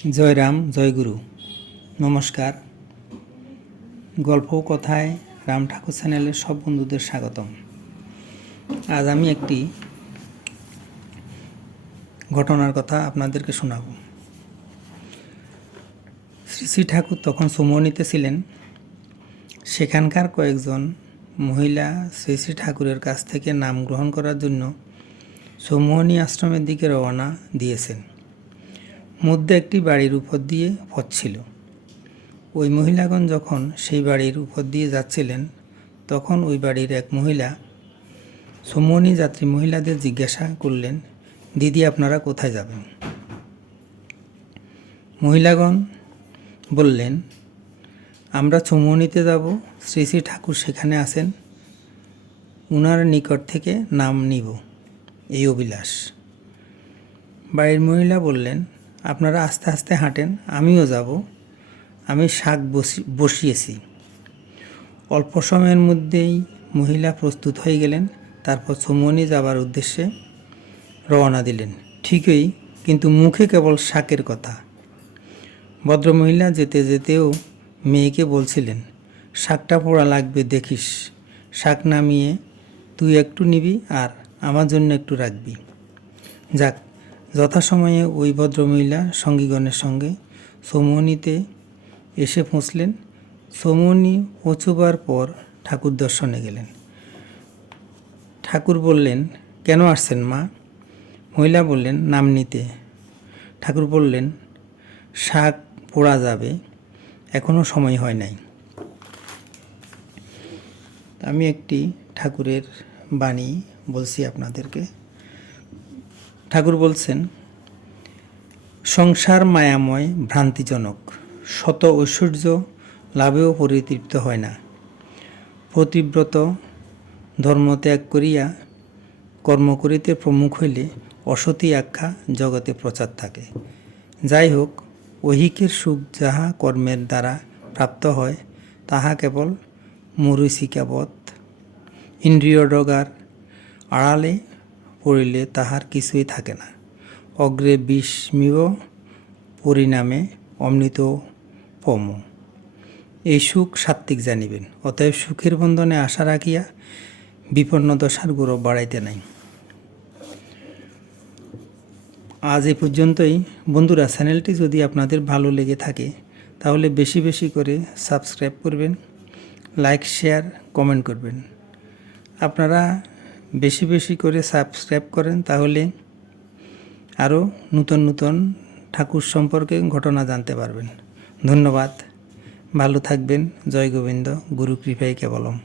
জয় রাম, জয় গুরু। নমস্কার। গল্প কথায় রাম ঠাকুর চ্যানেলের সব বন্ধুদের স্বাগতম। আজ আমি একটি ঘটনার কথা আপনাদেরকে শোনাব। শ্রী শ্রী ঠাকুর তখন চৌমুহনীতে ছিলেন। সেখানকার কয়েকজন মহিলা শ্রী শ্রী ঠাকুরের কাছ থেকে নাম গ্রহণ করার জন্য চৌমুহনী আশ্রমের দিকে রওনা দিয়েছেন। মধ্যে একটি বাড়ির উপর দিয়ে পথ ছিল। ওই মহিলাগণ যখন সেই বাড়ির উপর দিয়ে যাচ্ছিলেন, তখন ওই বাড়ির এক মহিলা চৌমুহনী যাত্রী মহিলাদের জিজ্ঞাসা করলেন, দিদি, আপনারা কোথায় যাবেন? মহিলাগণ বললেন, আমরা চৌমুহনীতে যাব, শ্রী শ্রী ঠাকুর সেখানে আছেন, উনার নিকট থেকে নাম নিব, এই অভিলাষ। বাড়ির মহিলা বললেন, আপনারা আস্তে আস্তে হাঁটেন, আমিও যাব, আমি শাক বসিয়েছি। অল্প সময়ের মধ্যেই মহিলা প্রস্তুত হয়ে গেলেন। তারপর চৌমুহনী যাবার উদ্দেশ্যে রওনা দিলেন। ঠিকই, কিন্তু মুখে কেবল শাকের কথা। ভদ্রমহিলা যেতে যেতেও মেয়েকে বলছিলেন, শাকটা পোড়া লাগবে দেখিস, শাক নামিয়ে তুই একটু নিবি আর আমার জন্য একটু রাখবি। যাক, যথাসময়ে ওই ভদ্রমহিলা সঙ্গীগণের সঙ্গে চৌমুহনীতে এসে পৌঁছলেন। চৌমুহনী পৌঁছবার পর ঠাকুর দর্শনে গেলেন। ঠাকুর বললেন, কেন আসছেন মা? মহিলা বললেন, নাম নিতে। ঠাকুর বললেন, শাক পোড়া যাবে, এখনও সময় হয় নাই। আমি একটি ঠাকুরের বাণী বলছি আপনাদেরকে। ঠাকুর বলছেন, সংসার মায়াময়, ভ্রান্তিজনক, শত ঐশ্বর্য লাভেও পরিতৃপ্ত হয় না। পতিব্রত ধর্মত্যাগ করিয়া কর্ম করিতে প্রমুখ হইলে অসতী আখ্যা জগতে প্রচার থাকে। যাই হোক, ঐহিকের সুখ যাহা কর্মের দ্বারা প্রাপ্ত হয়, তাহা কেবল মরীচিকাবৎ। ইন্দ্রিয় ডগার আড়ালে পড়িলে তাহার কিছুই থাকে না। অগ্রে বিষমিব পরিণামে অমৃতোপম। এই সুখ সাত্ত্বিক জানিবেন। অতএব সুখের বন্ধনে আশা রাখিয়া বিপন্ন দশার গৌরব বাড়াইতে নাই। আজ এ পর্যন্তই। বন্ধুরা, চ্যানেলটি যদি আপনাদের ভালো লেগে থাকে তাহলে বেশি বেশি করে সাবস্ক্রাইব করবেন, লাইক, শেয়ার, কমেন্ট করবেন। আপনারা বেশি বেশি করে সাবস্ক্রাইব করেন তাহলে আরও নূতন নূতন ঠাকুর সম্পর্কে ঘটনা জানতে পারবেন। ধন্যবাদ। ভালো থাকবেন। জয় গোবিন্দ। গুরু কৃপায় কেবলম।